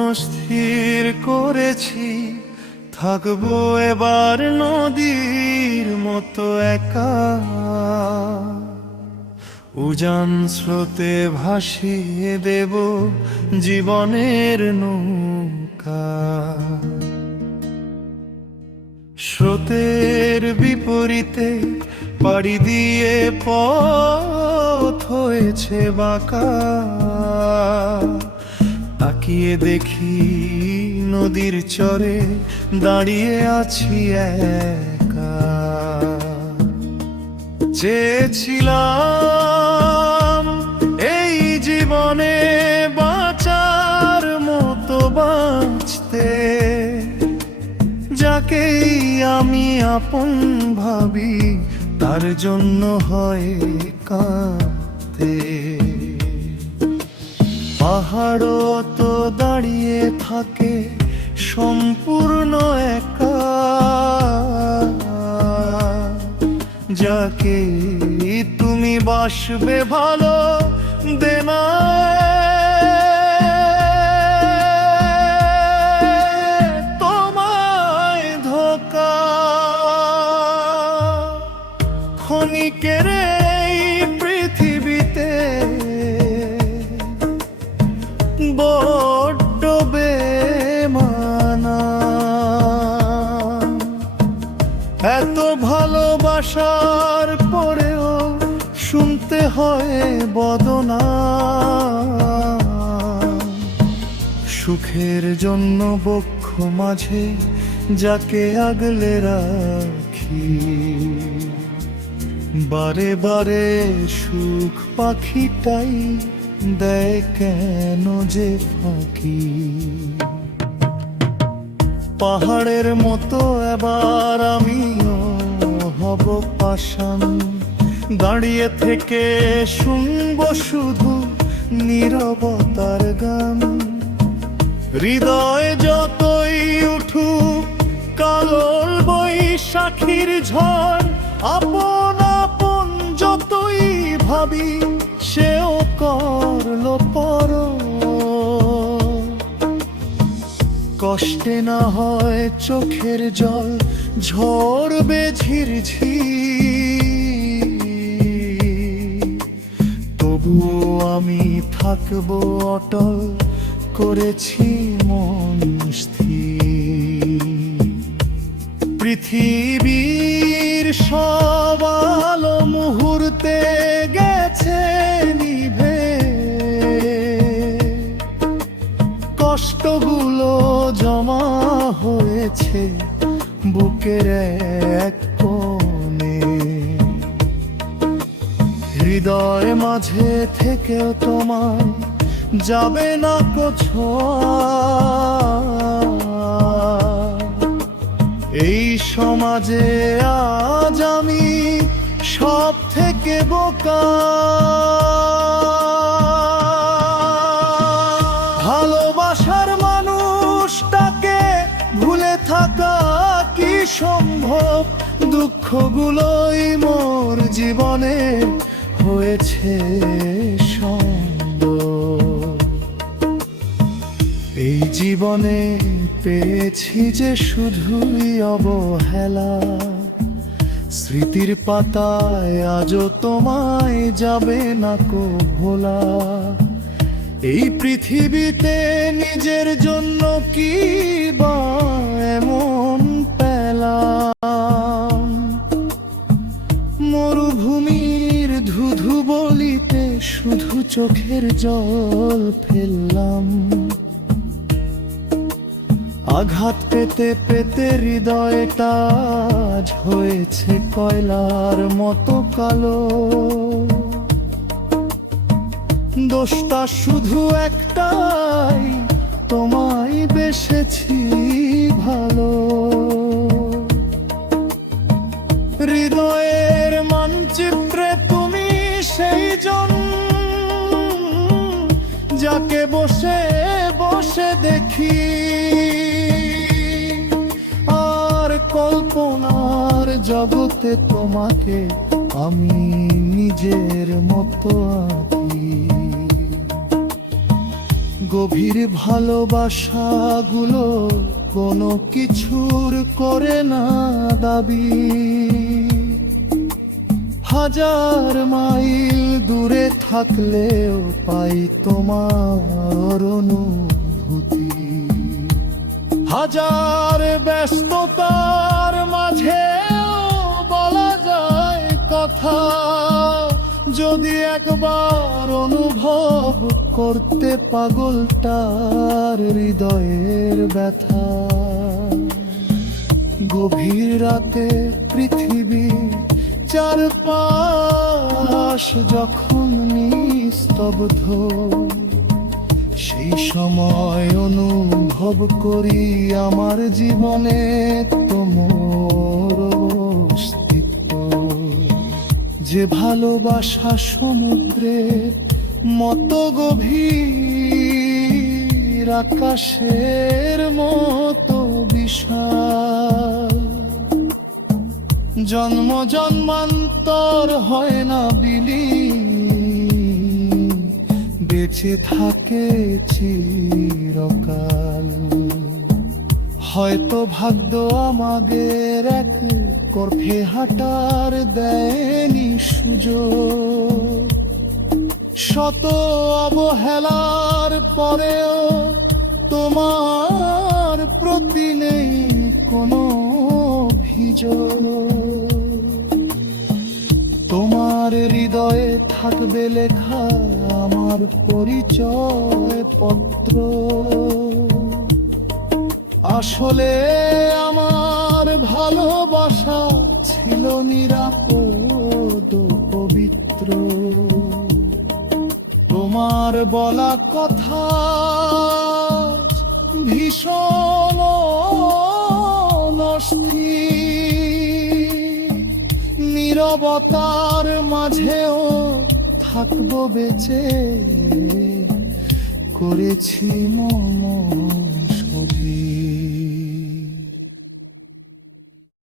মনস্থির করেছি থাকবো এবার নদীর মতো একা, উজান স্রোতে ভাসিয়ে দেব জীবনের নৌকা। স্রোতের বিপরীতে পাড়ি দিয়ে পথ হয়েছে বাঁকা, তাকিয়ে দেখি নদীর চরে দাঁড়িয়ে আছি একা। চেয়েছিলাম এই জীবনে বাঁচার মতো বাঁচতে, যাকেই আমি আপন ভাবি তার জন্য হয় কাঁদতে। পাহাড়ও তো দাঁড়িয়ে থাকে সম্পূর্ণ একা, যাকে তুমি বাসবে ভালো দেনা। তোমায় ধোঁকা ক্ষণিকের এই পৃথিবীতে বড্ড বেমানা। এত ভালোবাসার পরেও শুনতে হয় বদনাম। সুখের জন্য বক্ষ মাঝে যাকে আগলে রাখি, বারে বারে সুখ পাখিটাই দেয় কেন যে ফাঁকি। পাহাড়ের মতো এবার আমিও হব পাষাণ, দাঁড়িয়ে থেকে শুনবো শুধু নীরবতার গান। হৃদয়ে যতই উঠুক কালোর বৈশাখীর ঝড়, আপন আপন যতই ভাবি সেও করলো পর। কষ্টে না হয় চোখের জল ঝরবে ঝিরঝির, তবুও আমি থাকবো অটল করেছি মন স্থির। পৃথিবীর সব আলো মুহূর্তে গেছে নিভে, কষ্টগুলো জমা হয়েছে বুকের এক কোণে। হৃদয় মাঝে থেকেও তোমার যাবে না ছোঁয়া। এই সমাজে আজ আমি সব থেকে বোকা। ভালোবাসার মানুষটাকে ভুলে থাকা কি সম্ভব? দুঃখগুলোই মোর জীবনে হয়েছে সম্ভব। এই জীবনে পেয়েছি যে শুধুই অবহেলা, স্মৃতির পাতায় আজও তোমায় যাবে না কো ভোলা। এই পৃথিবীতে নিজের জন্য কি বা এমন পেলাম? মরুভূমির ধুধু বলিতে শুধু চোখের জল ফেললাম। আঘাত পেতে পেতে হৃদয়টা আজ হয়েছে কয়লার মতো কালো। দোষটা শুধু একটাই, তোমায় বেসেছি ভালো। হৃদয়ের মানচিত্রে তুমি সেই জন, যাকে বসে বসে দেখি। আর কল্পনার জগতে তোমাকে আমি নিজের মতো আঁকি। গভীর ভালোবাসাগুলো কোনো কিছুর করে না দাবি। হাজার মাইল দূরে থাকলেও পাই তোমার অনুভূতি। হাজার ব্যস্ততার মাঝেও বলা যায় কথা, যদি একবার অনুভব করতে পাগলটার হৃদয়ের ব্যথা। গভীর রাতে পৃথিবী চারপাশ যখন নিস্তব্ধ, সেই সময় অনুভব করি আমার জীবনে তোমার অস্তিত্ব। যে ভালোবাসা সমুদ্রের মতো গভীর, আকাশের মতো বিশাল, জন্ম জন্মান্তর হয় না বিলীন, বেঁচে থাকে চিরকাল। হয়তো ভাগ্য আমাদের এক করফে হাঁটার দেয়নি সুযোগ, শত অবহেলার পরেও তোমার প্রতি নেই কোনো অভিযোগ। তোমার হৃদয়ে থাকবে লেখা আমার পরিচয় পত্র। আসলে আমার ভালোবাসা ছিল নিরাপদ পবিত্র। তোমার বলা কথা ভীষণ অস্থির, নীরবতার মাঝেও থাকবো বেঁচে, করেছি মম সজীব।